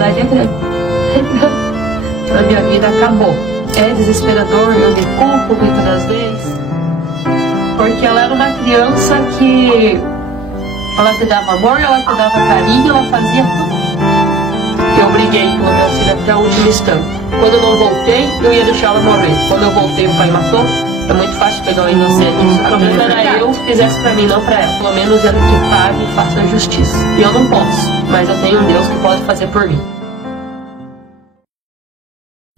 saudade é grande. A minha vida acabou. É desesperador, eu me culpo muitas das vezes, porque ela era uma criança que ela te dava amor, ela te dava carinho, ela fazia tudo. Eu briguei com a minha filha até o último instante. Quando eu não voltei, eu ia deixar ela morrer. Quando eu voltei, o pai matou. É muito fácil pegar o inocente. O problema era eu que fizesse pra mim, não pra ela. Pelo menos ela que pague e faça a justiça. E eu não posso, mas eu tenho um Deus que pode fazer por mim.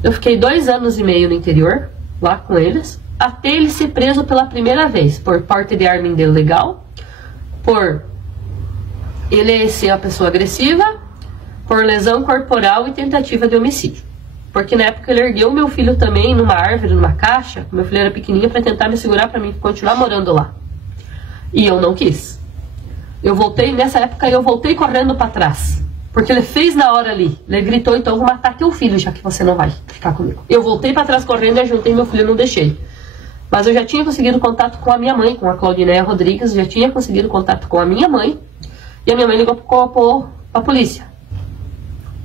Eu fiquei 2 anos e meio no interior, lá com eles, até ele ser preso pela primeira vez, por porte de arma ilegal, por ele ser uma pessoa agressiva, por lesão corporal e tentativa de homicídio. Porque na época ele ergueu meu filho também numa árvore, numa caixa, meu filho era pequenininho, para tentar me segurar para mim continuar morando lá. E eu não quis. Eu voltei, nessa época eu voltei correndo para trás. Porque ele fez na hora ali. Ele gritou, então eu vou matar teu filho, já que você não vai ficar comigo. Eu voltei para trás correndo e ajuntei meu filho e não deixei. Mas eu já tinha conseguido contato com a minha mãe, com a Claudineia Rodrigues, já tinha conseguido contato com a minha mãe. E a minha mãe ligou para a polícia.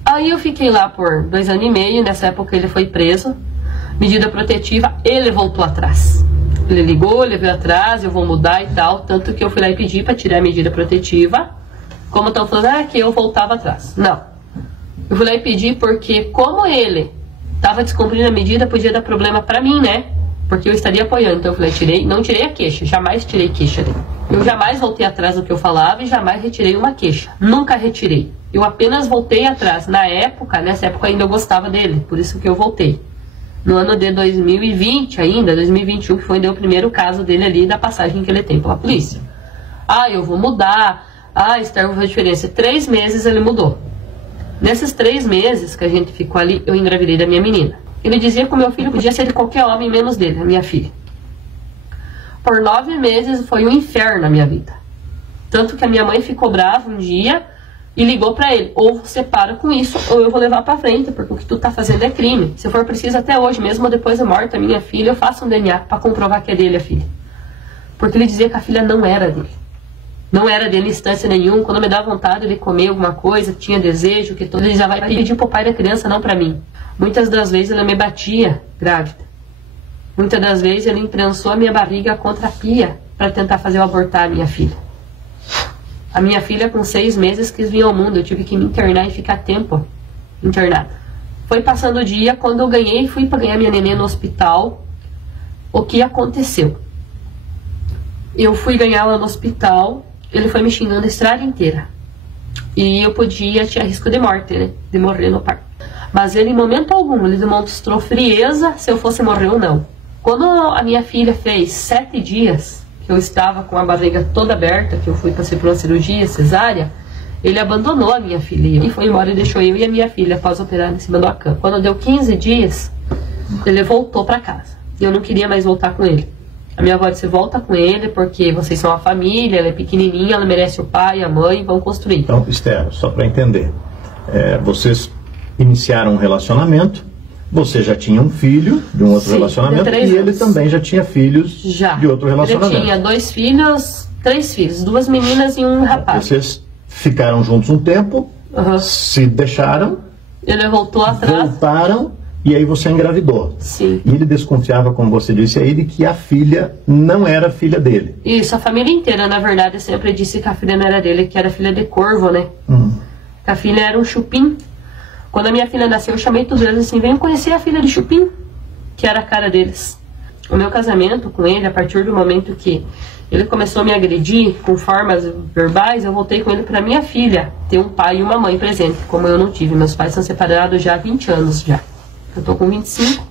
Aí eu fiquei lá por 2 anos e meio, nessa época ele foi preso, medida protetiva, ele voltou atrás. Ele ligou, ele veio atrás, eu vou mudar e tal, tanto que eu fui lá e pedi para tirar a medida protetiva, como estão falando, que eu voltava atrás. Não. Eu fui lá e pedi porque como ele estava descumprindo a medida, podia dar problema para mim, né? Porque eu estaria apoiando, então eu falei, não tirei a queixa, jamais tirei queixa dele. Eu jamais voltei atrás do que eu falava e jamais retirei uma queixa, nunca retirei. Eu apenas voltei atrás. Nessa época ainda eu gostava dele, por isso que eu voltei. No ano de 2020 ainda, 2021, que foi o primeiro caso dele ali, da passagem que ele tem pela polícia. Eu vou mudar, Esther, vai diferença. 3 meses ele mudou. Nesses 3 meses que a gente ficou ali, eu engravidei da minha menina. Ele dizia que o meu filho podia ser de qualquer homem, menos dele, a minha filha. Por 9 meses foi um inferno na minha vida. Tanto que a minha mãe ficou brava um dia e ligou pra ele, ou você para com isso, ou eu vou levar pra frente, porque o que tu tá fazendo é crime. Se for preciso, até hoje, mesmo depois da morte da minha filha, eu faço um DNA pra comprovar que é dele a filha. Porque ele dizia que a filha não era dele. Não era dele em instância nenhuma. Quando me dá vontade de comer alguma coisa, tinha desejo, que todo, ele já vai pedir pro pai da criança, não pra mim. Muitas das vezes ele me batia grávida. Muitas das vezes ele imprensou a minha barriga contra a pia para tentar fazer eu abortar a minha filha. A minha filha com 6 meses quis vir ao mundo, eu tive que me internar e ficar tempo internada. Foi passando o dia, quando eu fui para ganhar minha neném no hospital, o que aconteceu? Eu fui ganhar ela no hospital, ele foi me xingando a estrada inteira. E eu tinha risco de morte, né? De morrer no parto. Mas ele, em momento algum, ele demonstrou frieza se eu fosse morrer ou não. Quando a minha filha fez 7 dias, que eu estava com a barriga toda aberta, que eu fui passar por uma cirurgia cesárea, ele abandonou a minha filha e foi embora e deixou eu e a minha filha após operar em cima da cama. Quando deu 15 dias, ele voltou para casa. E eu não queria mais voltar com ele. A minha avó disse, volta com ele, porque vocês são uma família, ela é pequenininha, ela merece o pai, a mãe, vão construir. Então, Esther, só para entender, vocês iniciaram um relacionamento, você já tinha um filho de um outro relacionamento, e ele também já tinha filhos de outro relacionamento. Ele tinha 2 filhos, 3 filhos, 2 meninas e um rapaz. Vocês ficaram juntos um tempo, se deixaram, ele voltou atrás, voltaram, e aí você engravidou. Sim. E ele desconfiava, como você disse aí, de que a filha não era filha dele. Isso, a família inteira, na verdade, sempre disse que a filha não era dele, que era filha de corvo, né? Que a filha era um chupim. Quando a minha filha nasceu, eu chamei todos eles assim, venham conhecer a filha de chupim, que era a cara deles. O meu casamento com ele, a partir do momento que ele começou a me agredir com formas verbais, eu voltei com ele para minha filha ter um pai e uma mãe presente, como eu não tive. Meus pais são separados já há 20 anos já. Eu tô com 25.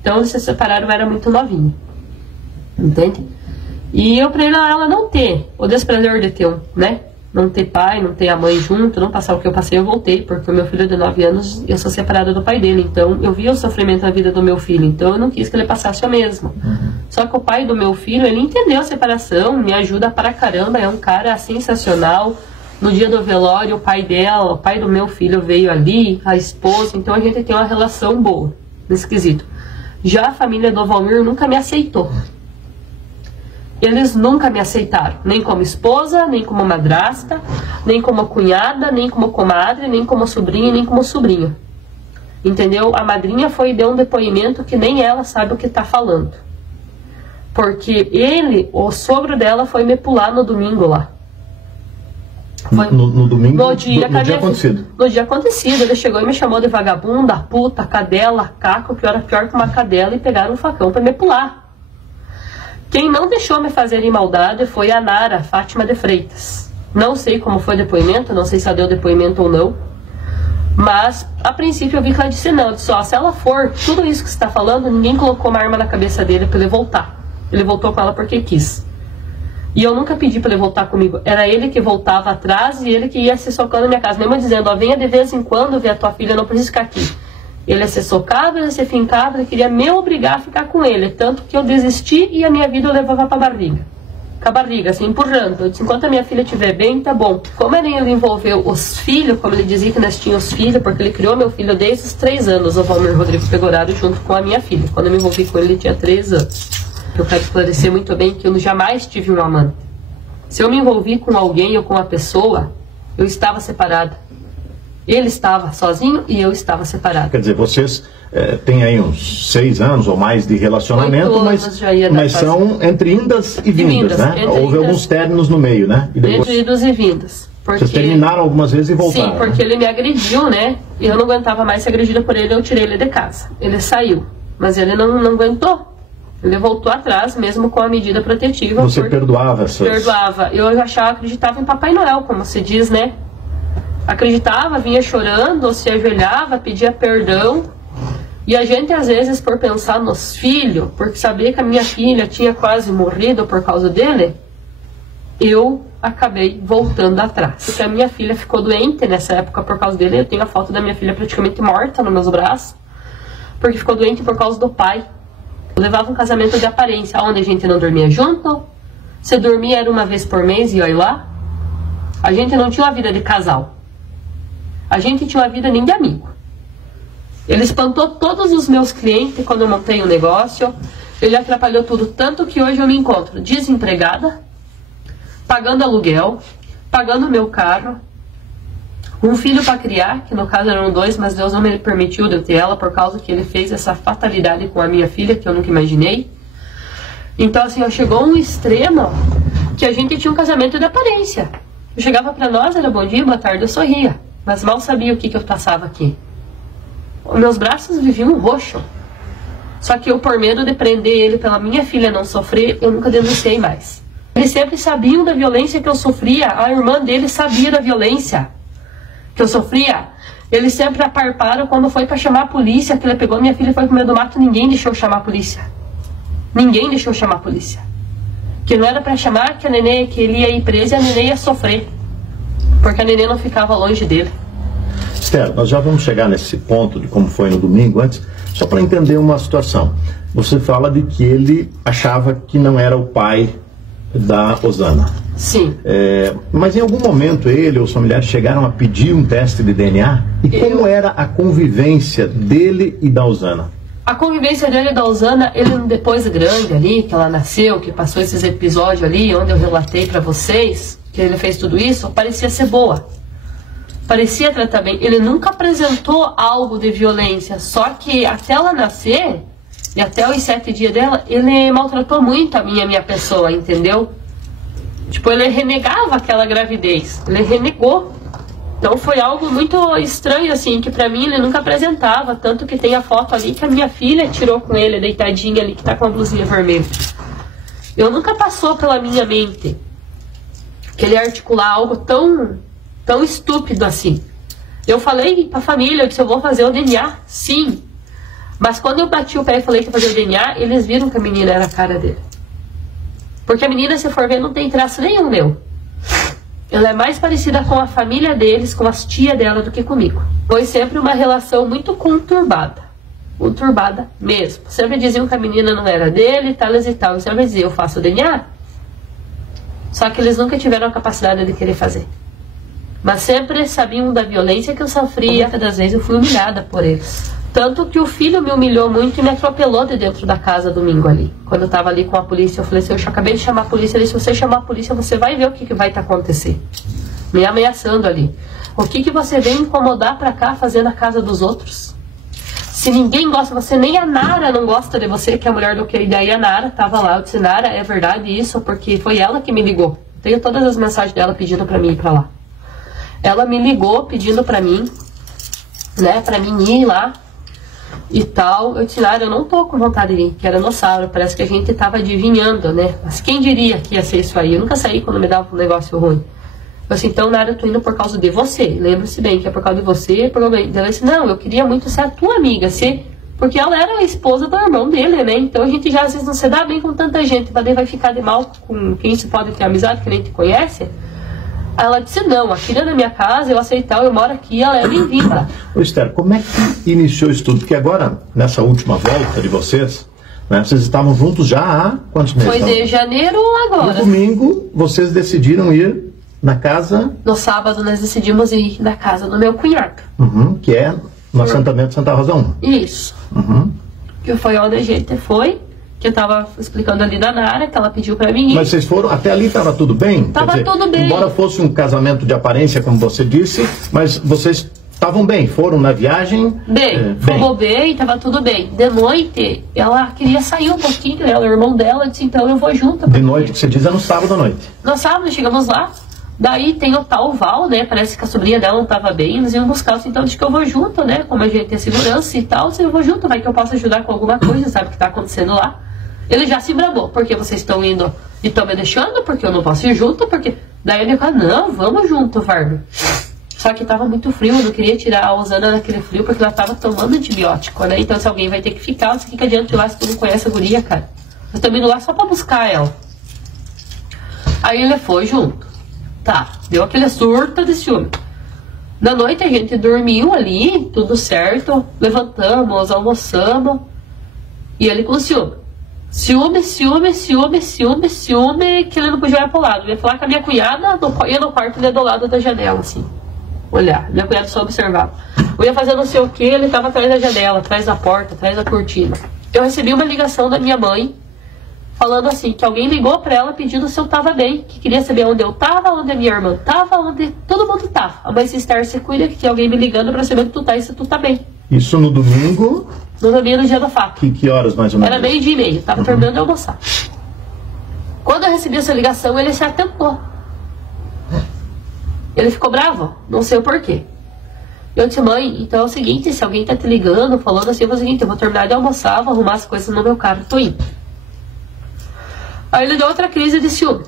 Então eles se separaram, eu era muito novinha. Entende? E eu pra ela não ter o desprazer de ter, né? Não ter pai, não ter a mãe junto, não passar o que eu passei, eu voltei. Porque o meu filho de 9 anos, eu sou separada do pai dele. Então eu via o sofrimento na vida do meu filho. Então eu não quis que ele passasse o mesmo. Só que o pai do meu filho, ele entendeu a separação, me ajuda para caramba, é um cara sensacional. No dia do velório, o pai dela, o pai do meu filho veio ali, a esposa, então a gente tem uma relação boa, nesse quesito. Já a família do Valmir nunca me aceitou. Eles nunca me aceitaram, nem como esposa, nem como madrasta, nem como cunhada, nem como comadre, nem como sobrinha, nem como sobrinho. Entendeu? A madrinha foi e deu um depoimento que nem ela sabe o que tá falando. Porque ele, o sogro dela, foi me pular no domingo lá. Foi no domingo? No dia acontecido? No dia acontecido. Ele chegou e me chamou de vagabunda, puta, cadela, caco, que era pior que uma cadela, e pegaram um facão pra me pular. Quem não deixou me fazer em maldade foi a Nara Fátima de Freitas. Não sei como foi o depoimento, não sei se ela deu depoimento ou não. Mas, a princípio, eu vi que ela disse não. Eu disse, ó, se ela for, tudo isso que você está falando, ninguém colocou uma arma na cabeça dele para ele voltar. Ele voltou com ela porque quis. E eu nunca pedi para ele voltar comigo. Era ele que voltava atrás e ele que ia se socando na minha casa. Mesmo dizendo, ó, venha de vez em quando ver a tua filha, não precisa ficar aqui. Ele ia ser socado, ele ia ser fincado, ele queria me obrigar a ficar com ele. Tanto que eu desisti e a minha vida eu levava para a barriga. Com a barriga, assim, empurrando. Eu disse, enquanto a minha filha estiver bem, tá bom. Como ele envolveu os filhos, como ele dizia que nós tínhamos filhos, porque ele criou meu filho desde os 3 anos, o Valmir Rodrigo Pegoraro, junto com a minha filha. Quando eu me envolvi com ele, ele tinha 3 anos. Eu quero esclarecer muito bem que eu jamais tive um amante. Se eu me envolvi com alguém ou com uma pessoa, eu estava separada. Ele estava sozinho e eu estava separada. Quer dizer, vocês têm aí uns 6 anos ou mais de relacionamento, mas são entre indas e vindas, né? Houve alguns términos no meio, né? E depois... Entre idas e vindas. Porque... Vocês terminaram algumas vezes e voltaram. Sim, porque ele me agrediu, né? E eu não aguentava mais ser agredida por ele, eu tirei ele de casa. Ele saiu, mas ele não aguentou. Ele voltou atrás, mesmo com a medida protetiva. Você perdoava essas... Perdoava. Eu acreditava em Papai Noel, como se diz, né? Acreditava, vinha chorando, se ajoelhava, pedia perdão. E a gente, às vezes, por pensar nos filhos, porque sabia que a minha filha tinha quase morrido por causa dele, eu acabei voltando atrás. Porque a minha filha ficou doente nessa época por causa dele. Eu tenho a foto da minha filha praticamente morta nos meus braços, porque ficou doente por causa do pai. Eu levava um casamento de aparência, onde a gente não dormia junto. Se dormia era uma vez por mês e olha lá. A gente não tinha uma vida de casal. A gente tinha uma vida nem de amigo. Ele espantou todos os meus clientes quando eu montei o negócio. Ele atrapalhou tudo, tanto que hoje eu me encontro desempregada, pagando aluguel, pagando meu carro, um filho para criar, que no caso eram 2, mas Deus não me permitiu de eu ter ela por causa que ele fez essa fatalidade com a minha filha, que eu nunca imaginei. Então assim, chegou um extremo que a gente tinha um casamento de aparência. Eu chegava para nós, era bom dia, boa tarde, eu sorria, mas mal sabia o que eu passava aqui. Os meus braços viviam roxo. Só que eu, por medo de prender ele pela minha filha não sofrer, eu nunca denunciei mais. Eles sempre sabiam da violência que eu sofria. A irmã dele sabia da violência que eu sofria. Eles sempre aparparam quando foi para chamar a polícia, que ele pegou minha filha e foi pro meio do mato, ninguém deixou chamar a polícia. Ninguém deixou chamar a polícia. Que não era para chamar, que a nenê, que ele ia ir preso e a nenê ia sofrer. Porque a nenê não ficava longe dele. Esther, nós já vamos chegar nesse ponto de como foi no domingo. Antes, só para entender uma situação. Você fala de que ele achava que não era o pai da Osana. Sim. Mas em algum momento ele ou os familiares chegaram a pedir um teste de DNA? E como era a convivência dele e da Osana? A convivência dele e da Osana, ele depois grande ali, que ela nasceu, que passou esses episódios ali, onde eu relatei para vocês, que ele fez tudo isso, parecia ser boa. Parecia tratar bem. Ele nunca apresentou algo de violência, só que até ela nascer, e até os 7 dias dela, ele maltratou muito a minha pessoa, entendeu? Tipo, ele renegava aquela gravidez. Ele renegou. Então foi algo muito estranho, assim, que pra mim ele nunca apresentava. Tanto que tem a foto ali que a minha filha tirou com ele, deitadinha ali, que tá com a blusinha vermelha. Eu nunca passou pela minha mente que ele ia articular algo tão estúpido assim. Eu falei pra família, eu disse, eu vou fazer o DNA, sim. Mas quando eu bati o pé e falei que ia fazer o DNA, eles viram que a menina era a cara dele. Porque a menina, se for ver, não tem traço nenhum meu. Ela é mais parecida com a família deles, com as tias dela, do que comigo. Foi sempre uma relação muito conturbada. Conturbada mesmo. Sempre diziam que a menina não era dele, tal e tal. Eu sempre dizia, eu faço o DNA. Só que eles nunca tiveram a capacidade de querer fazer. Mas sempre sabiam da violência que eu sofria. Muitas das vezes eu fui humilhada por eles. Tanto que o filho me humilhou muito e me atropelou de dentro da casa domingo ali. Quando eu tava ali com a polícia, eu falei assim, eu já acabei de chamar a polícia ali, se você chamar a polícia, você vai ver o que vai acontecer. Me ameaçando ali. O que você vem incomodar pra cá fazer na casa dos outros? Se ninguém gosta de você, nem a Nara não gosta de você, que é a mulher do que. E daí a Nara tava lá, eu disse, Nara, é verdade isso? Porque foi ela que me ligou. Tenho todas as mensagens dela pedindo pra mim ir pra lá. Ela me ligou pedindo pra mim, né, pra mim ir lá e tal. Eu disse, Nara, eu não tô com vontade de ir, que era dinossauro, parece que a gente tava adivinhando, né? Mas quem diria que ia ser isso aí? Eu nunca saí quando me dava um negócio ruim. Eu disse, então, Nara, eu tô indo por causa de você. Lembra-se bem que é por causa de você. Ela disse, não, eu queria muito ser a tua amiga, porque ela era a esposa do irmão dele, né? Então a gente já às vezes não se dá bem com tanta gente, mas daí vai ficar de mal com quem se pode ter amizade, que nem te conhece. Ela disse, não, a filha da minha casa, eu aceitar, eu moro aqui, ela é bem-vinda. Ô Esther, como é que iniciou isso tudo? Porque agora, nessa última volta de vocês, né, vocês estavam juntos já há quantos meses? Foi de janeiro agora. No domingo, vocês decidiram ir na casa... No sábado nós decidimos ir na casa do meu cunhado. Que é no assentamento Santa Rosa 1. Isso. Que foi onde a gente foi. Que eu tava explicando ali da Nara, que ela pediu pra mim ir. Mas vocês foram, até ali tava tudo bem? Tava tudo bem. Embora fosse um casamento de aparência, como você disse, mas vocês estavam bem, foram na viagem? Bem, fomos bem, tava tudo bem. De noite, ela queria sair um pouquinho, ela, o irmão dela, disse, então eu vou junto. De noite, que você diz, é no sábado à noite? No sábado, chegamos lá, daí tem o tal Val, né, parece que a sobrinha dela não tava bem, eles iam buscar, então disse que eu vou junto, né, como a gente tem segurança e tal, eu vou junto, vai que eu posso ajudar com alguma coisa, sabe o que tá acontecendo lá. Ele já se bravou, porque vocês estão indo e estão me deixando, porque eu não posso ir junto, porque... Daí ele falou, não, vamos junto, Varno. Só que tava muito frio, eu não queria tirar a Osana daquele frio, porque ela tava tomando antibiótico, né? Então se alguém vai ter que ficar, você fica adiante de lá se tu não conhece a guria, cara. Eu tô indo lá só pra buscar ela. Aí ele foi junto. Tá, deu aquele surto de ciúme. Na noite a gente dormiu ali, tudo certo, levantamos, almoçamos, e ele com ciúme. Ciúme, que ele não podia olhar pro lado. Eu ia falar com a minha cunhada, ia no quarto dele do lado da janela, assim. Olhar, minha cunhada só observava. Eu ia fazer não sei o que, ele tava atrás da janela, atrás da porta, atrás da cortina. Eu recebi uma ligação da minha mãe, falando assim, que alguém ligou pra ela pedindo se eu tava bem, que queria saber onde eu tava, onde a minha irmã tava, onde todo mundo tava. A mãe se Esther, você cuida, que tem alguém me ligando pra saber onde tu tá e se tu tá bem. Isso no domingo? No domingo, no dia do fato. Que horas mais ou menos? Era 12:30, tava terminando de almoçar. Quando eu recebi essa ligação, ele se atentou. Ele ficou bravo, não sei o porquê. Eu disse, mãe, então é o seguinte, se alguém tá te ligando, falando assim, é o seguinte, eu vou terminar de almoçar, vou arrumar as coisas no meu carro, tô indo. Aí ele deu outra crise de ciúme.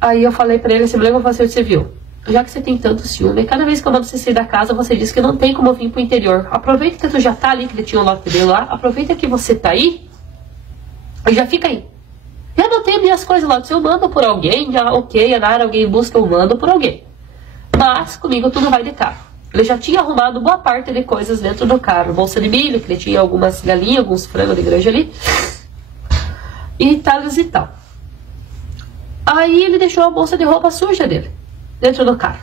Aí eu falei pra ele, assim, me lembra você, você viu? Já que você tem tanto ciúme, cada vez que eu mando você sair da casa, você diz que não tem como eu vir pro interior. Aproveita que tu já tá ali, que ele tinha um lote dele lá. Aproveita que você tá aí e já fica aí. Eu não tenho minhas coisas lá. Se eu mando por alguém, já ok, a Nara, alguém busca, eu mando por alguém. Mas comigo tudo vai de carro. Ele já tinha arrumado boa parte de coisas dentro do carro. Bolsa de milho, que ele tinha algumas galinhas, alguns frangos de granja ali. E tal e tal. Aí ele deixou a bolsa de roupa suja dele dentro do carro.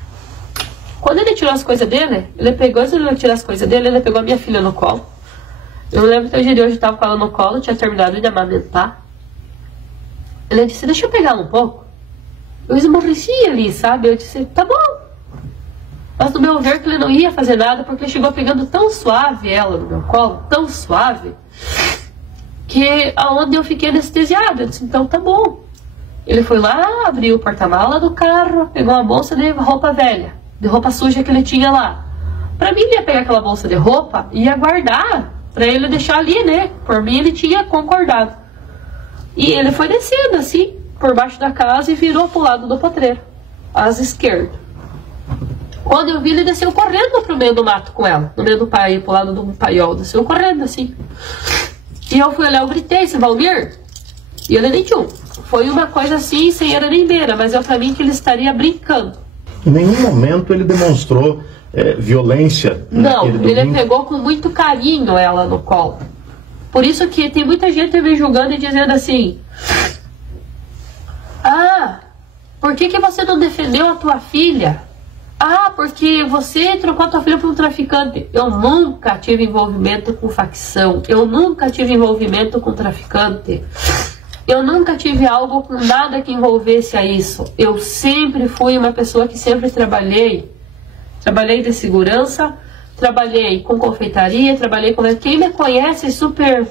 Quando ele tirou as coisas dele, ele pegou, antes de ele tirar as coisas dele, ele pegou a minha filha no colo. Eu lembro que o dia de hoje eu tava com ela no colo, tinha terminado de amamentar. Ele disse, deixa eu pegar um pouco. Eu esmorreci ali, sabe? Eu disse, tá bom. Mas no meu ver que ele não ia fazer nada, porque ele chegou pegando tão suave ela no meu colo, tão suave, que aonde eu fiquei anestesiada. Eu disse, então tá bom. Ele foi lá, abriu o porta-mala do carro, pegou uma bolsa de roupa velha, de roupa suja que ele tinha lá. Pra mim, ele ia pegar aquela bolsa de roupa e ia guardar, pra ele deixar ali, né? Por mim, ele tinha concordado. E ele foi descendo, assim, por baixo da casa e virou pro lado do potreiro, às esquerdas. Quando eu vi, ele desceu correndo pro meio do mato com ela, no meio do pai, pro lado do paiol, desceu correndo, assim. E eu fui olhar, eu gritei, esse Valmir? E ele nem tinha. Foi uma coisa assim, sem era nem beira, mas é pra mim que ele estaria brincando. Em nenhum momento ele demonstrou violência. Não, ele pegou com muito carinho ela no colo. Por isso que tem muita gente me julgando e dizendo assim, ah, por que você não defendeu a tua filha? Ah, porque você trocou a tua filha por um traficante. Eu nunca tive envolvimento com facção. Eu nunca tive envolvimento com traficante. Eu nunca tive algo com nada que envolvesse a isso. Eu sempre fui uma pessoa que sempre trabalhei. Trabalhei de segurança, trabalhei com confeitaria, trabalhei com... Quem me conhece super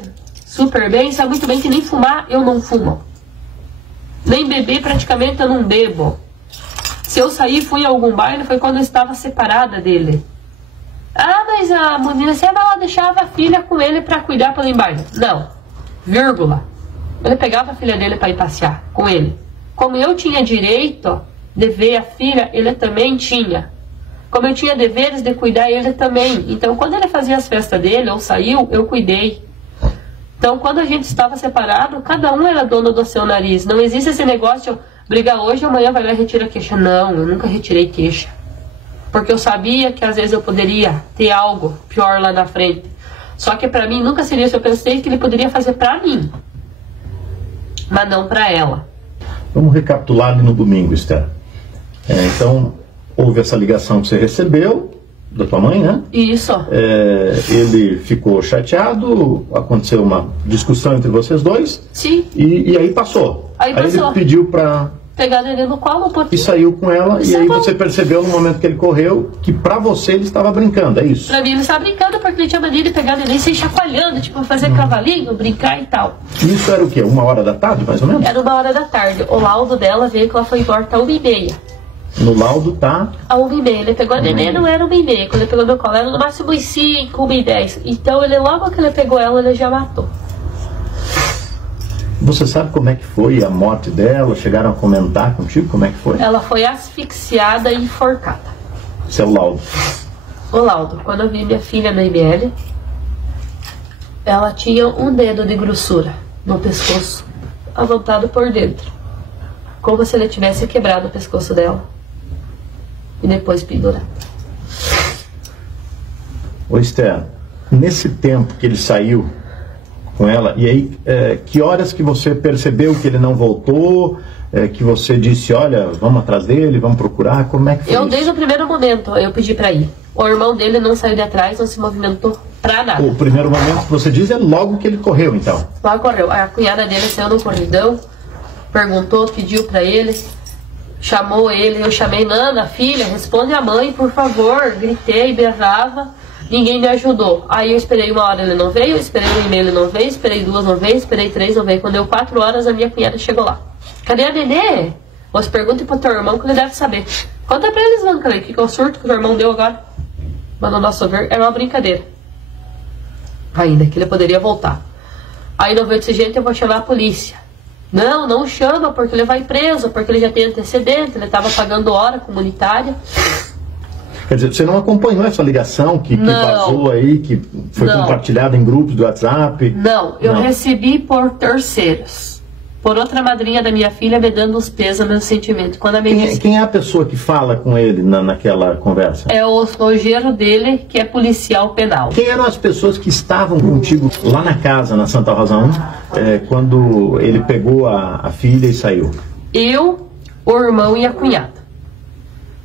bem, sabe muito bem que nem fumar eu não fumo. Nem beber praticamente eu não bebo. Se eu sair, fui a algum baile, foi quando eu estava separada dele. Ah, mas a menina sempre ela deixava a filha com ele para cuidar pelo baile. Não, vírgula. Ele pegava a filha dele para ir passear com ele. Como eu tinha direito de ver a filha, ele também tinha. Como eu tinha deveres de cuidar, ele também. Então, quando ele fazia as festas dele ou saiu, eu cuidei. Então, quando a gente estava separado, cada um era dono do seu nariz. Não existe esse negócio... Briga hoje, amanhã vai lá e retira a queixa. Não, eu nunca retirei queixa. Porque eu sabia que às vezes eu poderia ter algo pior lá na frente. Só que pra mim nunca seria isso. Eu pensei que ele poderia fazer pra mim, mas não pra ela. Vamos recapitular ali no domingo, Esther. Então, houve essa ligação que você recebeu da tua mãe, né? Isso. Ele ficou chateado, aconteceu uma discussão entre vocês dois. Sim. E aí passou. Aí ele pediu pra... pegar ele no colo um pouquinho. E saiu com ela, e aí você percebeu no momento que ele correu que pra você ele estava brincando, é isso? Pra mim ele estava brincando porque ele tinha mania de pegar ele e sair chacoalhando, tipo fazer cavalinho, brincar e tal. Isso era o quê? 1h da tarde, mais ou menos? Era 1h da tarde. O laudo dela veio que ela foi morta às 1h30. No laudo tá... A 1h30. Ele pegou a neném, não era 1h30. Quando ele pegou meu colo, era no máximo 5, 1h10. Então ele, logo que ele pegou ela, ele já matou. Você sabe como é que foi a morte dela? Chegaram a comentar contigo como é que foi? Ela foi asfixiada e enforcada. Esse é o laudo. O laudo. Quando eu vi minha filha na IML, ela tinha um dedo de grossura no pescoço, avantado por dentro. Como se ele tivesse quebrado o pescoço dela. E depois pendurado. Ô Esther, nesse tempo que ele saiu com ela, e aí que horas que você percebeu que ele não voltou, que você disse, olha, vamos atrás dele, vamos procurar, como é que foi Eu, isso? desde o primeiro momento, eu pedi pra ir. O irmão dele não saiu de atrás, não se movimentou pra nada. O primeiro momento que você diz é logo que ele correu, então? Logo correu. A cunhada dele saiu no corridão, perguntou, pediu pra ele, chamou ele, eu chamei, Nana, filha, responde a mãe, por favor. Gritei, berrava, ninguém me ajudou. Aí eu esperei 1 hora, ele não veio, esperei 1h30, ele não veio, esperei 2, não veio, esperei 3, não veio. Quando deu 4 horas, a minha cunhada chegou lá. Cadê a nenê? Você pergunta pro teu irmão que ele deve saber. Conta pra eles, mano, o que é o surto que o teu irmão deu agora? Mas no nosso ver, era uma brincadeira. Ainda, que ele poderia voltar. Aí não veio desse jeito, eu vou chamar a polícia. Não, não chama, porque ele vai preso, porque ele já tem antecedente, ele estava pagando hora comunitária. Quer dizer, você não acompanhou essa ligação que vazou aí, que foi compartilhada em grupos do WhatsApp? Não, eu recebi por terceiros. Por outra madrinha da minha filha me dando os pêsames, meus sentimentos. Quando a quem é a pessoa que fala com ele naquela conversa? É o genro dele, que é policial penal. Quem eram as pessoas que estavam contigo lá na casa, na Santa Rosa 1, quando ele pegou a filha e saiu? Eu, o irmão e a cunhada.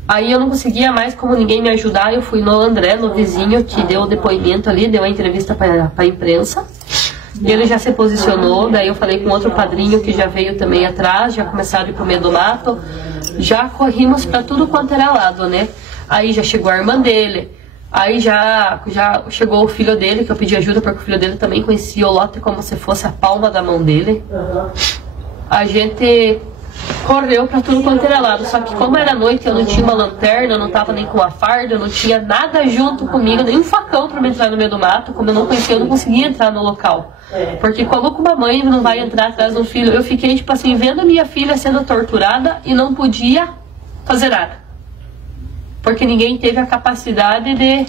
Aí eu não conseguia mais, como ninguém me ajudar, eu fui no André, no vizinho, que deu o depoimento ali, deu a entrevista para a imprensa. Ele já se posicionou, daí eu falei com outro padrinho que já veio também atrás, já começaram a ir pro meio do mato, já corrimos para tudo quanto era lado, né? Aí já chegou a irmã dele, aí já chegou o filho dele, que eu pedi ajuda porque o filho dele também conhecia o lote como se fosse a palma da mão dele. A gente correu pra tudo quanto era lado, só que como era noite, eu não tinha uma lanterna, eu não tava nem com uma farda, eu não tinha nada junto comigo, nem um facão pra me entrar no meio do mato. Como eu não conhecia, eu não conseguia entrar no local, porque como uma mãe não vai entrar atrás do filho, eu fiquei tipo assim, vendo minha filha sendo torturada e não podia fazer nada, porque ninguém teve a capacidade de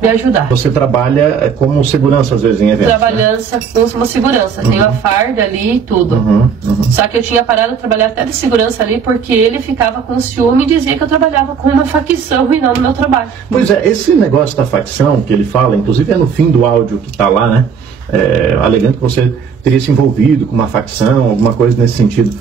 me ajudar. Você trabalha como segurança às vezes em eventos? Trabalhando como segurança, tenho a farda ali e tudo. Só que eu tinha parado de trabalhar até de segurança ali porque ele ficava com ciúme e dizia que eu trabalhava com uma facção e não no meu trabalho. Pois é, esse negócio da facção que ele fala, inclusive é no fim do áudio que tá lá, né? alegando que você teria se envolvido com uma facção, alguma coisa nesse sentido.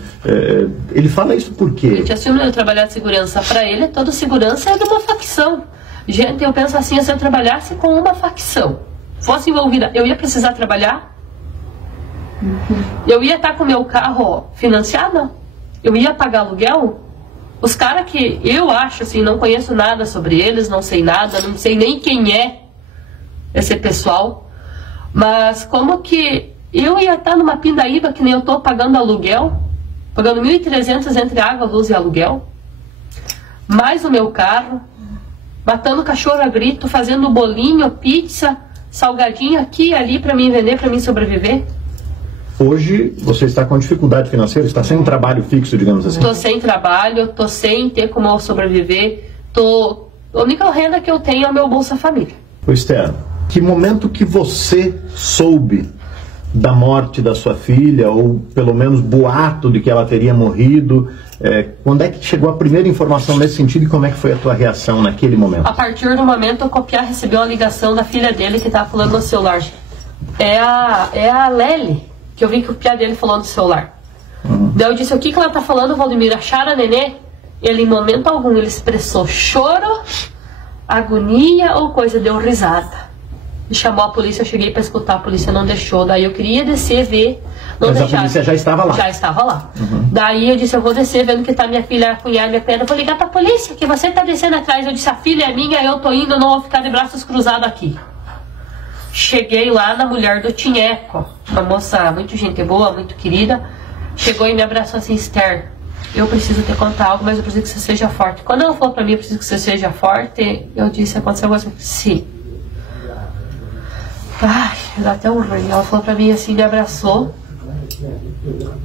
Ele fala isso por quê? Gente, assume eu trabalhar de segurança para ele, toda segurança é de uma facção. Gente, eu penso assim, se eu trabalhasse com uma facção, fosse envolvida, eu ia precisar trabalhar? Eu ia estar com o meu carro financiado? Eu ia pagar aluguel? Os caras que eu acho, assim, não conheço nada sobre eles, não sei nada, não sei nem quem é esse pessoal, mas como que eu ia estar numa pindaíba que nem eu estou pagando aluguel, pagando 1.300 entre água, luz e aluguel, mais o meu carro, matando cachorro a grito, fazendo bolinho, pizza, salgadinho aqui e ali para mim vender, para mim sobreviver? Hoje você está com dificuldade financeira, está sem um trabalho fixo, digamos assim? Estou sem trabalho, estou sem ter como eu sobreviver, a única renda que eu tenho é o meu Bolsa Família. Esther, que momento que você soube da morte da sua filha, ou pelo menos boato de que ela teria morrido? Quando é que chegou a primeira informação nesse sentido e como é que foi a tua reação naquele momento? A partir do momento o Copiar recebeu a ligação da filha dele que estava falando no celular. É a Lely, que eu vi que o Copiar dele falou no celular. Daí eu disse, o que ela tá falando, Valdemir? Acharam a nenê? Ele, em momento algum, ele expressou choro, agonia ou coisa, deu risada. Me chamou a polícia, eu cheguei para escutar, a polícia não deixou. Daí eu queria descer, ver, não Mas deixaram. A polícia já estava lá? Já estava lá. Daí eu disse, eu vou descer, vendo que tá minha filha, a cunhada, minha perna, vou ligar pra polícia, que você tá descendo atrás. Eu disse, a filha é minha, eu tô indo, não vou ficar de braços cruzados aqui. Cheguei lá na mulher do Tinheco, uma moça muito gente boa, muito querida, chegou e me abraçou assim, Esther, eu preciso te contar algo, mas eu preciso que você seja forte. Quando ela falou pra mim, eu preciso que você seja forte, eu disse, aconteceu alguma coisa? Sim. Ai, dá até um ruim. Ela falou pra mim assim, me abraçou.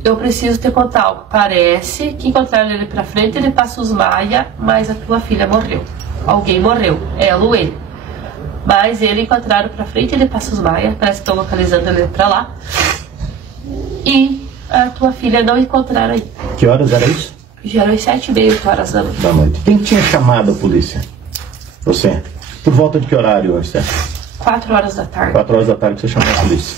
Eu preciso te contar algo. Parece que encontraram ele pra frente, ele passa os Maia, mas a tua filha morreu. Alguém morreu, ela ou ele. Mas ele encontraram pra frente, ele passa os Maia, parece que estão localizando ele pra lá. E a tua filha não encontraram aí. Que horas era isso? Já eram 7h30, 8 horas da noite. Quem tinha chamado a polícia? Você. Por volta de que horário, Esther? 4 horas da tarde. 4 horas da tarde que você chamou a polícia.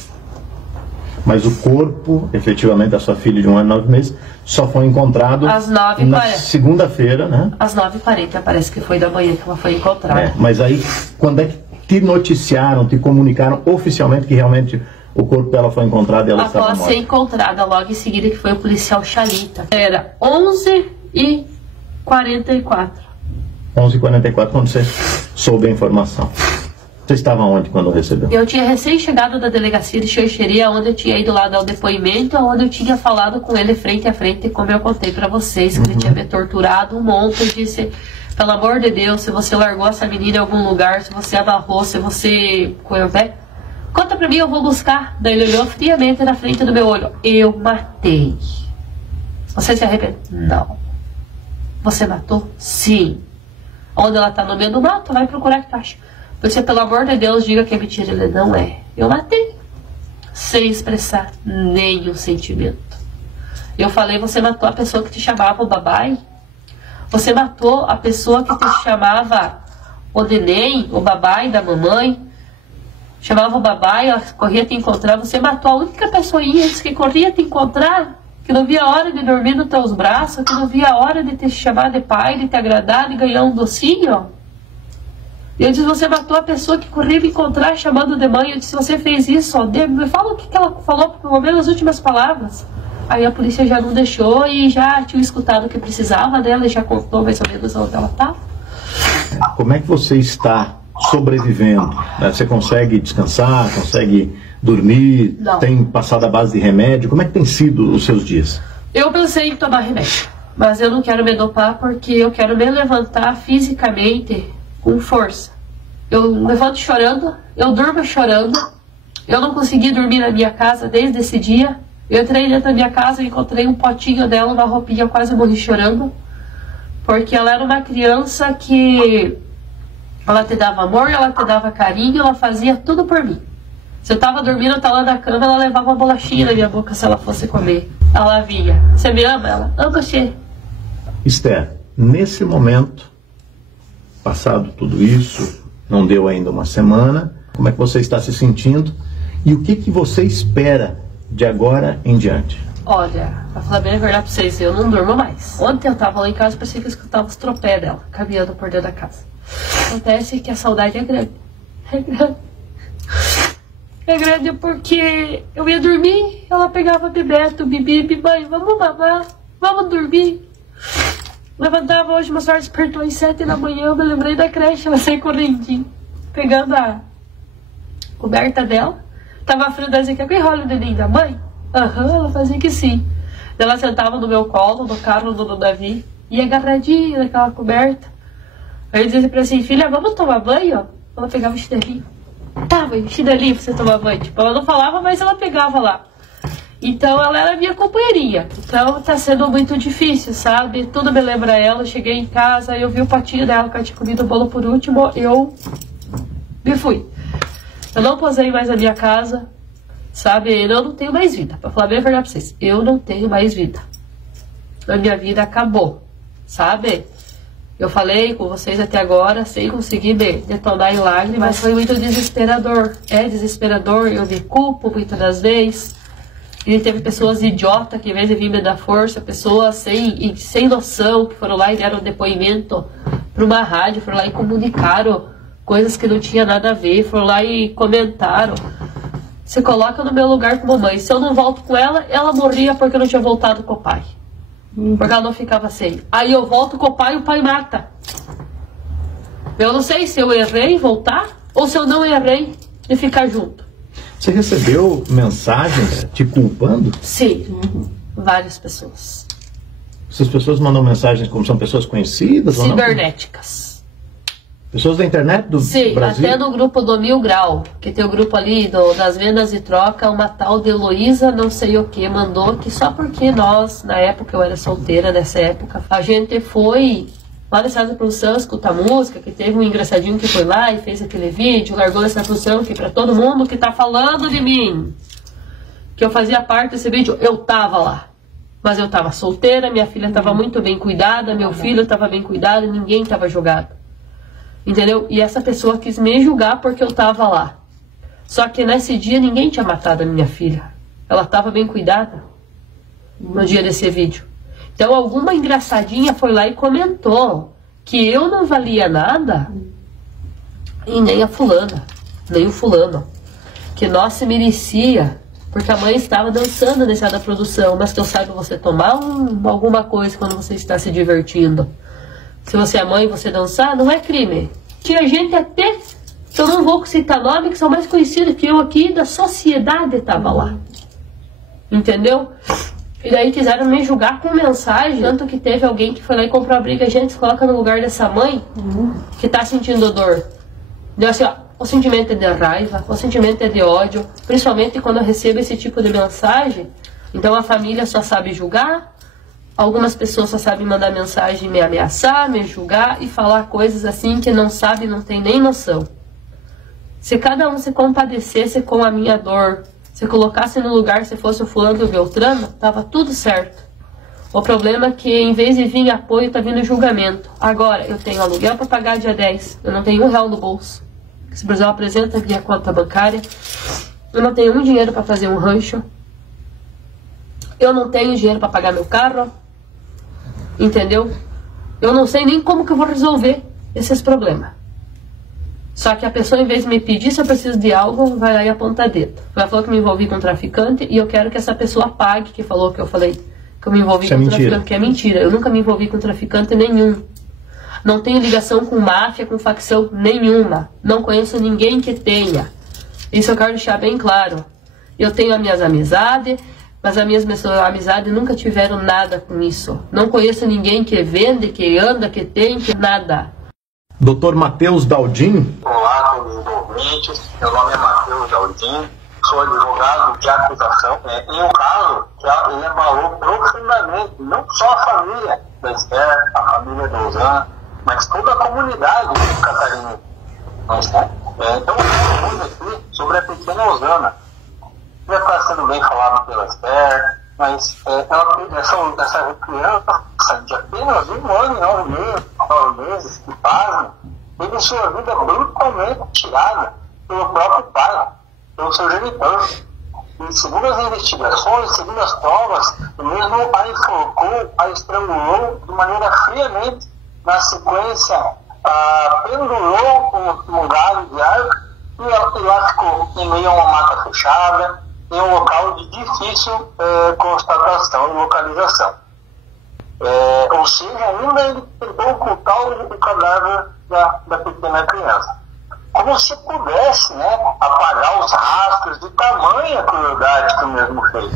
Mas o corpo, efetivamente, da sua filha de 1 ano e 9 meses, só foi encontrado às 9h40. Na segunda-feira, né? Às 9h40, parece que foi da manhã que ela foi encontrada. Mas aí, quando é que te noticiaram, te comunicaram oficialmente que realmente o corpo dela foi encontrado e ela estava morta? Após ser encontrada, logo em seguida, que foi o policial Chalita. Era 11h44. 11h44, quando você soube a informação. Você estava onde quando recebeu? Eu tinha recém-chegado da delegacia de Xanxerê, onde eu tinha ido lá dar o depoimento, onde eu tinha falado com ele frente a frente, como eu contei pra vocês, que ele tinha me torturado um monte. Eu disse, pelo amor de Deus, se você largou essa menina em algum lugar, se você amarrou, se você... conta pra mim, eu vou buscar. Daí ele olhou friamente na frente do meu olho. Eu matei. Você se arrepende? Não. Você matou? Sim. Onde ela tá no meio do mato, vai procurar que tu acha. Você, pelo amor de Deus, diga que é mentira. Ele, não é. Eu matei. Sem expressar nenhum sentimento. Eu falei, você matou a pessoa que te chamava o babai? Você matou a pessoa que te chamava o neném, o babai da mamãe? Chamava o babai, ela corria te encontrar. Você matou a única pessoinha que corria te encontrar, que não via a hora de dormir nos teus braços, que não via a hora de te chamar de pai, de te agradar, de ganhar um docinho. Eu disse, você matou a pessoa que corria me encontrar chamando de mãe. Eu disse, você fez isso, ó, me fala o que ela falou, pelo menos as últimas palavras. Aí a polícia já não deixou e já tinha escutado o que precisava dela e já contou mais ou menos onde ela estava. Como é que você está sobrevivendo? Você consegue descansar, consegue dormir? Não. Tem passado a base de remédio? Como é que tem sido os seus dias? Eu pensei em tomar remédio, mas eu não quero me dopar porque eu quero me levantar fisicamente com força. Eu levanto chorando, eu durmo chorando. Eu não consegui dormir na minha casa desde esse dia. Eu entrei dentro da minha casa e encontrei um potinho dela, uma roupinha, eu quase morri chorando. Porque ela era uma criança que... ela te dava amor, ela te dava carinho, ela fazia tudo por mim. Se eu tava dormindo, eu tava na cama, ela levava uma bolachinha na minha boca se ela fosse comer. Ela vinha. Você me ama? Ela ama você. Esther, nesse momento, passado tudo isso, não deu ainda uma semana, como é que você está se sentindo? E o que você espera de agora em diante? Olha, pra falar bem a verdade pra vocês, eu não durmo mais. Ontem eu tava lá em casa, parecia que eu escutava os tropés dela, caminhando por dentro da casa. Acontece que a saudade é grande. É grande. É grande porque eu ia dormir, ela pegava Bebeto, Bibi, mãe, vamos mamar, vamos dormir. Levantava hoje, uma senhora despertou às 7 da manhã, eu me lembrei da creche, ela saiu correndinho, pegando a coberta dela. Tava frio, ela dizia que enrola o dedinho da mãe. Ela fazia que sim. Ela sentava no meu colo, no carro do Davi, e agarradinha naquela coberta. Aí eu dizia pra assim, filha, vamos tomar banho? Ela pegava o chinelinho. Tá, mãe, chinelinho pra você tomar banho. Tipo, ela não falava, mas ela pegava lá. Então ela era minha companheirinha. Então tá sendo muito difícil, sabe? Tudo me lembra ela. Eu cheguei em casa, eu vi o patinho dela, que eu tinha comido o bolo por último, eu me fui. Eu não posei mais na minha casa. Sabe, eu não tenho mais vida. Pra falar bem a verdade pra vocês, eu não tenho mais vida. A minha vida acabou, sabe? Eu falei com vocês até agora, sem conseguir me detonar em lágrimas, mas foi muito desesperador. É desesperador, eu me culpo muitas das vezes. E teve pessoas idiotas que, em vez de vir me dar força, pessoas sem noção, que foram lá e deram depoimento para uma rádio, foram lá e comunicaram coisas que não tinha nada a ver, foram lá e comentaram. Se coloca no meu lugar como mãe. Se eu não volto com ela, ela morria porque eu não tinha voltado com o pai. Porque ela não ficava sem. Aí eu volto com o pai e o pai mata. Eu não sei se eu errei em voltar ou se eu não errei de ficar junto. Você recebeu mensagens te culpando? Sim, várias pessoas. Essas pessoas mandam mensagens como são pessoas conhecidas? Cibernéticas. Pessoas da internet do Sim, Brasil? até no grupo do Mil Grau, que tem o grupo ali das vendas e troca, uma tal de Heloísa não sei o que, mandou que só porque nós, na época eu era solteira, nessa época, a gente foi lá na Estrada da Produção escutar música, que teve um engraçadinho que foi lá e fez aquele vídeo, largou essa produção aqui pra todo mundo que tá falando de mim, que eu fazia parte desse vídeo, eu tava lá. Mas eu tava solteira, minha filha tava muito bem cuidada, meu filho tava bem cuidado, ninguém tava jogado. Entendeu? E essa pessoa quis me julgar porque eu tava lá. Só que nesse dia ninguém tinha matado a minha filha. Ela tava bem cuidada no dia desse vídeo. Então alguma engraçadinha foi lá e comentou que eu não valia nada e nem a fulana, nem o fulano. Que nós se merecia porque a mãe estava dançando nessa da produção. Mas que eu saiba, você tomar alguma coisa quando você está se divertindo. Se você é mãe e você dançar, não é crime. Tinha gente até, que eu não vou citar nome, que são mais conhecidos que eu aqui, da sociedade estava lá. Entendeu? E daí quiseram me julgar com mensagem, tanto que teve alguém que foi lá e comprou a briga. Gente, se coloca no lugar dessa mãe que tá sentindo dor. Deu assim, ó, o sentimento é de raiva, o sentimento é de ódio, principalmente quando eu recebo esse tipo de mensagem. Então a família só sabe julgar. Algumas pessoas só sabem mandar mensagem, me ameaçar, me julgar e falar coisas assim que não sabe, não tem nem noção. Se cada um se compadecesse com a minha dor, se colocasse no lugar, se fosse o fulano do Beltrano, tava tudo certo. O problema é que em vez de vir apoio, tá vindo julgamento. Agora, eu tenho aluguel para pagar dia 10, eu não tenho R$1 no bolso. Se o Brasil apresenta minha conta bancária, eu não tenho dinheiro para fazer um rancho. Eu não tenho dinheiro para pagar meu carro. Entendeu? Eu não sei nem como que eu vou resolver esses problemas. Só que a pessoa, em vez de me pedir se eu preciso de algo, vai lá e aponta dedo. Ela falou que me envolvi com um traficante e eu quero que essa pessoa pague, que falou que eu falei que eu me envolvi com um traficante, que é mentira. Eu nunca me envolvi com traficante nenhum. Não tenho ligação com máfia, com facção nenhuma. Não conheço ninguém que tenha. Isso eu quero deixar bem claro. Eu tenho as minhas amizades, mas as minhas amizades nunca tiveram nada com isso. Não conheço ninguém que vende, que anda, que tem, que nada. Dr. Matheus Daldim. Olá a todos os ouvintes, meu nome é Matheus Daldim, sou advogado de acusação. E o caso já ele abalou profundamente, não só a família da Esther, a família da Osana, mas toda a comunidade do Catarina. Então, eu vou aqui sobre a pequena Osana. Já está sendo bem falado pela Esther, mas essa criança de apenas 1 ano e 9 meses, que pasmem, teve sua vida brutalmente tirada pelo próprio pai. pelo seu genitor. E segundo as investigações, segundo as provas, ele mesmo a enforcou, a estrangulou de maneira friamente, na sequência, pendurou um galho de árvore e lá ficou em meio a uma mata fechada, em um local de difícil constatação e localização. Ou seja, ainda ele tentou ocultar o cadáver da pequena criança. Como se pudesse, né, apagar os rastros de tamanha crueldade que o mesmo fez.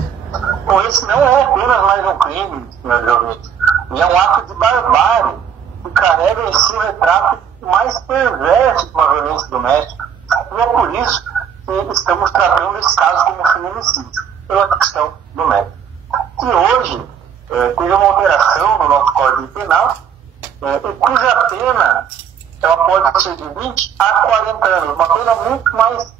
Então esse não é apenas mais um crime, senhores ouvintes, e é um ato de barbárie que carrega em si o retrato mais perverso de uma violência doméstica. E é por isso que estamos tratando esse caso como feminicídio, pela questão doméstica. Que hoje teve uma alteração no nosso Código Penal, e cuja pena ela pode ser de 20 a 40 anos, uma pena muito mais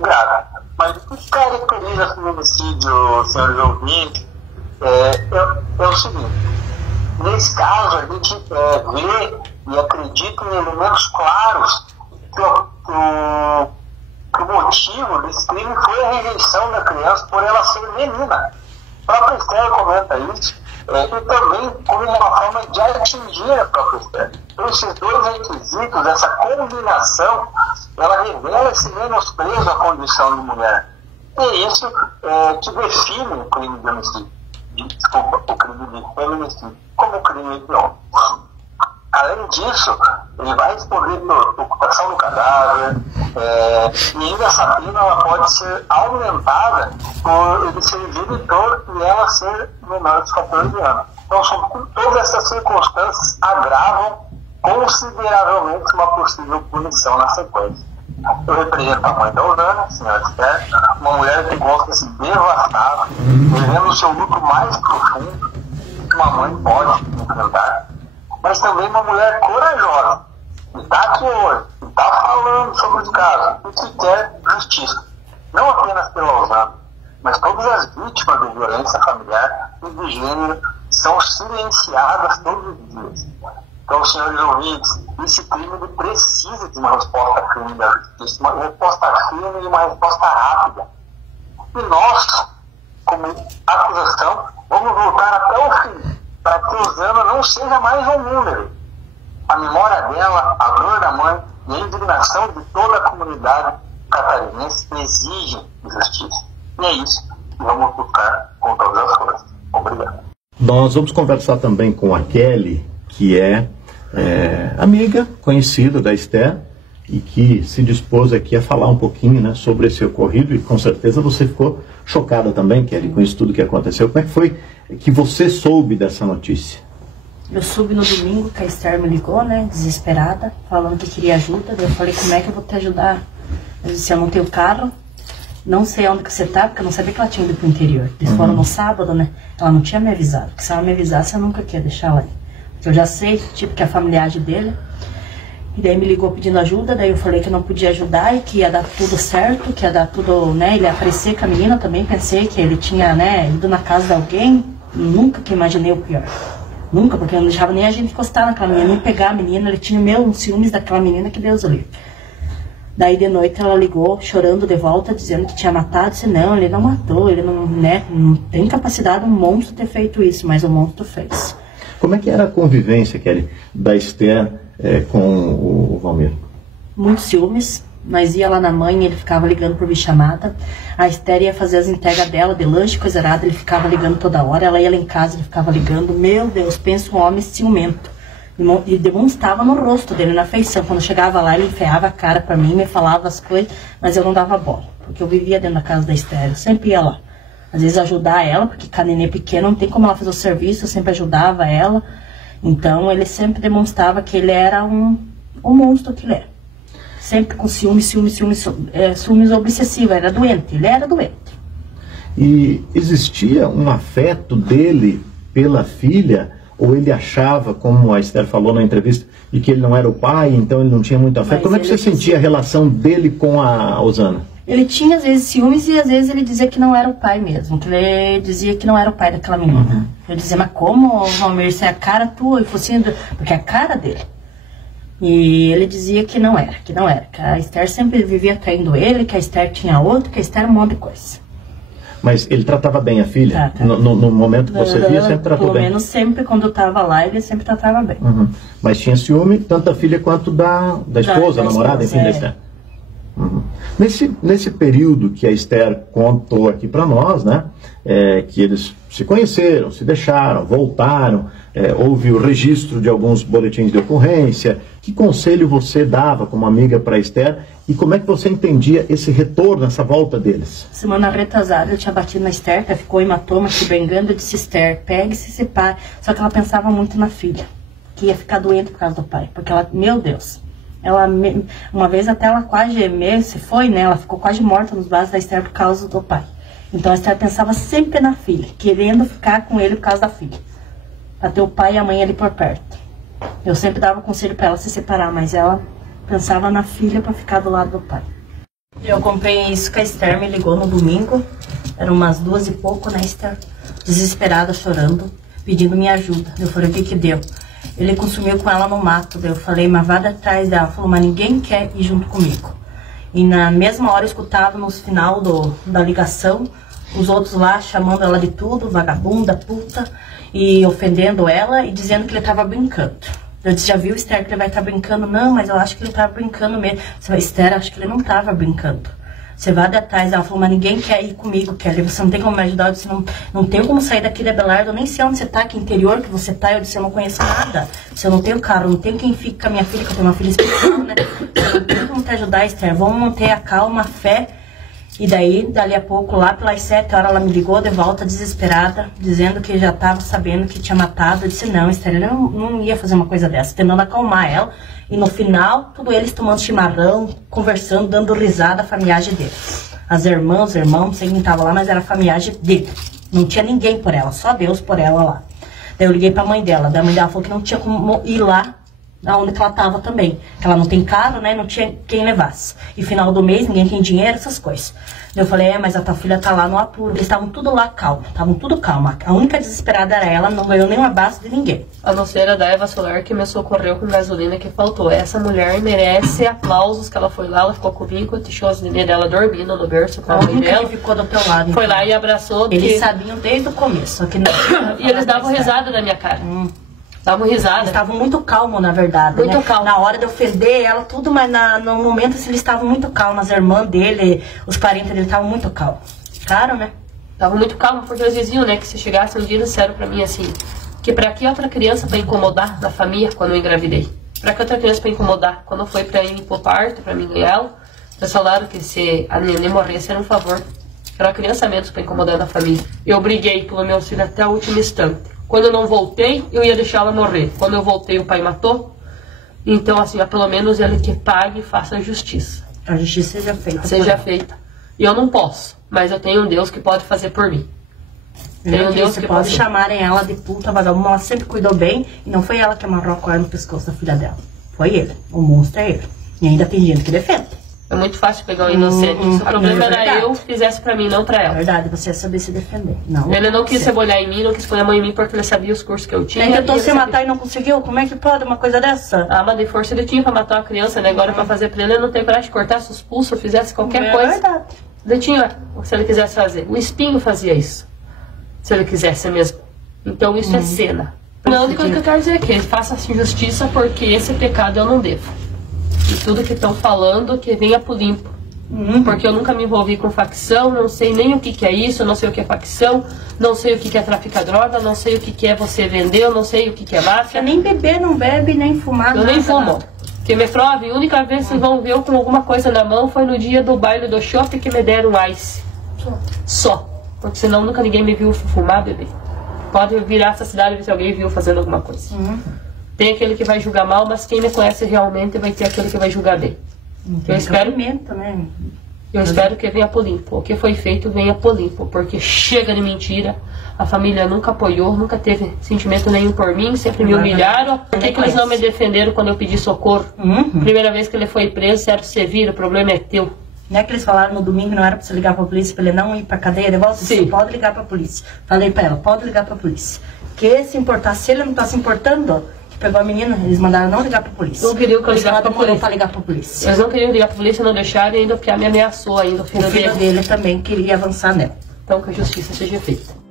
grave. Mas o que caracteriza feminicídio, senhores ouvintes, é o seguinte: nesse caso, a gente vê e acredita em elementos claros que o motivo desse crime foi a rejeição da criança por ela ser menina. A própria Esther comenta isso, e também como uma forma de atingir a própria Esther. Então, esses dois requisitos, essa combinação, ela revela esse menosprezo à condição de mulher. E é isso que define o crime de homicídio. Desculpa, o crime de feminicídio como crime de homem. Além disso, ele vai responder por ocultação do cadáver, e ainda essa pena ela pode ser aumentada por ele ser genitor e ela ser menor de 14 anos. Então, todas essas circunstâncias agravam consideravelmente uma possível punição na sequência. Eu represento a mãe da Osana, senhora Esther, uma mulher que gosta de se devastar, vivendo o seu luto mais profundo que uma mãe pode enfrentar, mas também uma mulher corajosa, que está aqui hoje, que está falando sobre os casos, e que quer justiça. Não apenas pela Osana, mas todas as vítimas de violência familiar e de gênero são silenciadas todos os dias. Então, senhores ouvintes, esse crime precisa de uma resposta firme da justiça, uma resposta firme e uma resposta rápida. E nós, como acusação, vamos voltar até o fim, para que Osana não seja mais um número. A memória dela, a dor da mãe e a indignação de toda a comunidade catarinense exigem justiça. E é isso que vamos buscar com todas as forças. Obrigado. Nós vamos conversar também com a Kelly, que é amiga, conhecida da Esther, e que se dispôs aqui a falar um pouquinho, né, sobre esse ocorrido, e com certeza você ficou chocada também, Kelly, com isso tudo que aconteceu. Como é que foi que você soube dessa notícia? Eu soube no domingo que a Esther me ligou, né, desesperada, falando que queria ajuda. Daí eu falei, como é que eu vou te ajudar? Eu disse, eu não tenho carro, não sei onde que você tá, porque eu não sabia que ela tinha ido pro interior. Eles foram no sábado, né, ela não tinha me avisado, porque se ela me avisasse eu nunca queria deixar ela ir. Eu já sei, tipo, que é a familiagem dele. E daí me ligou pedindo ajuda, daí eu falei que não podia ajudar e que ia dar tudo certo, que ia dar tudo, né, ele ia aparecer com a menina também. Pensei que ele tinha, né, ido na casa de alguém. Nunca que imaginei o pior. Nunca, porque eu não deixava nem a gente encostar naquela menina, nem pegar a menina. Ele tinha meus ciúmes daquela menina, que Deus o livre. Daí de noite ela ligou, chorando de volta, dizendo que tinha matado. Eu disse, não, ele não matou, ele não, né, não tem capacidade um monstro ter feito isso, mas o monstro fez. Como é que era a convivência, Kelly, da Esther com o Valmir? Muitos ciúmes. Nós ia lá na mãe, ele ficava ligando por chamada. A Esther ia fazer as entregas dela de lanche, coisa errada, ele ficava ligando toda hora. Ela ia lá em casa, ele ficava ligando. Meu Deus, pensa um homem ciumento. E demonstrava no rosto dele, na feição. Quando chegava lá, ele enfiava a cara pra mim, me falava as coisas, mas eu não dava bola, porque eu vivia dentro da casa da Esther, eu sempre ia lá. Às vezes ajudar ela, porque com a nenê pequena não tem como ela fazer o serviço, eu sempre ajudava ela. Então ele sempre demonstrava que ele era um monstro que ele é. Sempre com ciúmes obsessivos, era doente, ele era doente. E existia um afeto dele pela filha, ou ele achava, como a Esther falou na entrevista, de que ele não era o pai, então ele não tinha muito afeto? Como é que você sentia a relação dele com a Osana? Ele tinha, às vezes, ciúmes e, às vezes, ele dizia que não era o pai mesmo. Que ele dizia que não era o pai daquela menina. Eu dizia, mas como, Valmir, se é a cara tua? E fosse, porque é a cara dele. E ele dizia que não era, que a Esther sempre vivia traindo ele, que a Esther tinha outro, que a Esther era um monte de coisa. Mas ele tratava bem a filha? Trata. No momento que você via, sempre tratou bem? Pelo menos sempre, quando eu estava lá, ele sempre tratava bem. Uhum. Mas tinha ciúme tanto da filha quanto da esposa, da namorada, enfim, da Esther. Uhum. Nesse período que a Esther contou aqui para nós, né, que eles se conheceram, se deixaram, voltaram, houve o registro de alguns boletins de ocorrência. Que conselho você dava como amiga para a Esther e como é que você entendia esse retorno, essa volta deles? Semana retrasada eu tinha batido na Esther, que ficou hematoma, se brigando. Eu disse: Esther, pega e se separa. Só que ela pensava muito na filha, que ia ficar doente por causa do pai, porque ela, meu Deus, uma vez até ela quase se foi, né? Ela ficou quase morta nos braços da Esther por causa do pai. Então a Esther pensava sempre na filha, querendo ficar com ele por causa da filha, para ter o pai e a mãe ali por perto. Eu sempre dava conselho para ela se separar, mas ela pensava na filha para ficar do lado do pai. Eu comprei isso que a Esther me ligou no domingo, eram umas 2 e pouco, né, Esther? Desesperada, chorando, pedindo minha ajuda. Eu falei: o que deu? Ele consumiu com ela no mato. Eu falei: mas vá atrás dela. Ela falou: mas ninguém quer ir junto comigo. E na mesma hora eu escutava no final da ligação os outros lá chamando ela de tudo, vagabunda, puta, e ofendendo ela e dizendo que ele estava brincando. Eu disse: já viu, Esther, que ele vai estar brincando? Não, mas eu acho que ele estava brincando mesmo. Você vai: Esther, acho que ele não estava brincando. Você vai atrás. Ela falou: mas ninguém quer ir comigo, Kelly. Você não tem como me ajudar? Eu disse: não tenho como sair daqui de Abelardo. Eu nem sei onde você tá, que interior que você tá. Eu disse: eu não conheço nada. Se eu não tenho carro, não tenho quem fique com a minha filha, que eu tenho uma filha especial, né? Eu não tenho como te ajudar, Esther. Vamos manter a calma, a fé. E daí, dali a pouco, lá pelas 7 horas, ela me ligou de volta, desesperada, dizendo que já estava sabendo que tinha matado. Eu disse: não, Esther, ele não ia fazer uma coisa dessa, tentando acalmar ela. E no final, tudo eles tomando chimarrão, conversando, dando risada, a familiagem dele. As irmãs, os irmãos, não sei quem estava lá, mas era a familiagem dele. Não tinha ninguém por ela, só Deus por ela lá. Daí eu liguei para a mãe dela, daí a mãe dela falou que não tinha como ir lá, aonde que ela estava também. Que ela não tem carro, né, não tinha quem levasse. E final do mês, ninguém tem dinheiro, essas coisas. Eu falei: mas a tua filha tá lá no apuro. Eles estavam tudo lá calmo, estavam tudo calma. A única desesperada era ela, não ganhou nem um abraço de ninguém. A não ser a da Eva Solar, que me socorreu com gasolina que faltou. Essa mulher merece aplausos, que ela foi lá, ela ficou comigo, deixou as meninas dela dormindo no berço com a mãe dela. Que ficou do teu lado. Foi lá e abraçou. Eles sabiam desde o começo, só que não. E eles davam risada na minha cara. Davam risada. Eles estavam muito calmos, na verdade. Muito né? calmos. Na hora de ofender ela, tudo, mas no momento assim, eles estavam muito calmos. As irmãs dele, os parentes dele estavam muito calmos. Ficaram, né? Estavam muito calmos, porque eles diziam, né, que se chegasse um dia, eles disseram pra mim assim: que pra que outra criança pra incomodar na família quando eu engravidei? Pra que outra criança pra incomodar? Quando foi pra ir pro parto, pra mim ganhar ela, eles falaram que se a neném morresse era um favor. Era uma criança menos pra incomodar na família. Eu briguei pelo meu filho até o último instante. Quando eu não voltei, eu ia deixar ela morrer. Quando eu voltei, o pai matou. Então, assim, pelo menos ele que pague e faça a justiça. A justiça seja feita. Seja feita. E eu não posso, mas eu tenho um Deus que pode fazer por mim. Tenho um Deus que pode chamarem ela de puta vagabunda. Ela sempre cuidou bem. E não foi ela que amarrou a corda no pescoço da filha dela. Foi ele. O monstro é ele. E ainda tem gente que defende. É muito fácil pegar um inocente. Se o problema era eu, fizesse pra mim, não pra ela. É verdade, você ia saber se defender. Não, ele não quis cebolhar em mim, não quis pôr a mão em mim porque ele sabia os cursos que eu tinha. Ele tentou se matar e não conseguiu? Como é que pode uma coisa dessa? Ah, mas de força ele tinha pra matar uma criança, né? Agora pra fazer pra ele não tem coragem de cortar os pulsos, fizesse qualquer coisa. É verdade. Ele tinha, se ele quisesse fazer. O espinho fazia isso. Se ele quisesse mesmo. Então isso é cena. Não, a única coisa que eu quero dizer é que ele faça justiça, porque esse pecado eu não devo. E tudo que estão falando, que venha pro limpo. Porque eu nunca me envolvi com facção, não sei nem o que é isso, não sei o que é facção, não sei o que é traficar droga, não sei o que é você vender, eu não sei o que é máfia. Nem beber, não bebe, nem fumar. Eu nem fumo. Que me prove, a única vez que vocês vão ver eu com alguma coisa na mão foi no dia do baile do shopping que me deram ice. Só. Porque senão nunca ninguém me viu fumar, beber. Pode virar essa cidade e ver se alguém viu fazendo alguma coisa. Tem aquele que vai julgar mal, mas quem me conhece realmente vai ter aquele que vai julgar bem. Eu espero, né? eu espero que venha pro limpo. O que foi feito venha pro limpo, porque chega de mentira. A família nunca apoiou, nunca teve sentimento nenhum por mim, sempre me humilharam. Por que eles não me defenderam quando eu pedi socorro? Primeira vez que ele foi preso, certo, você vira, o problema é teu. Não é que eles falaram no domingo, não era pra você ligar pra polícia, pra ele não ir pra cadeia de volta? Sim. Você pode ligar pra polícia. Falei pra ela, pode ligar pra polícia. Que se importar, se ele não tá se importando, pegou a menina, eles mandaram não ligar pra polícia. Não queriam que eu ligasse pra polícia. Pra ligar pra polícia. Eles não queriam ligar pra polícia, não deixaram, e ainda porque me ameaçou ainda o filho O filho dele. dele também queria avançar nela. Então que a justiça seja feita.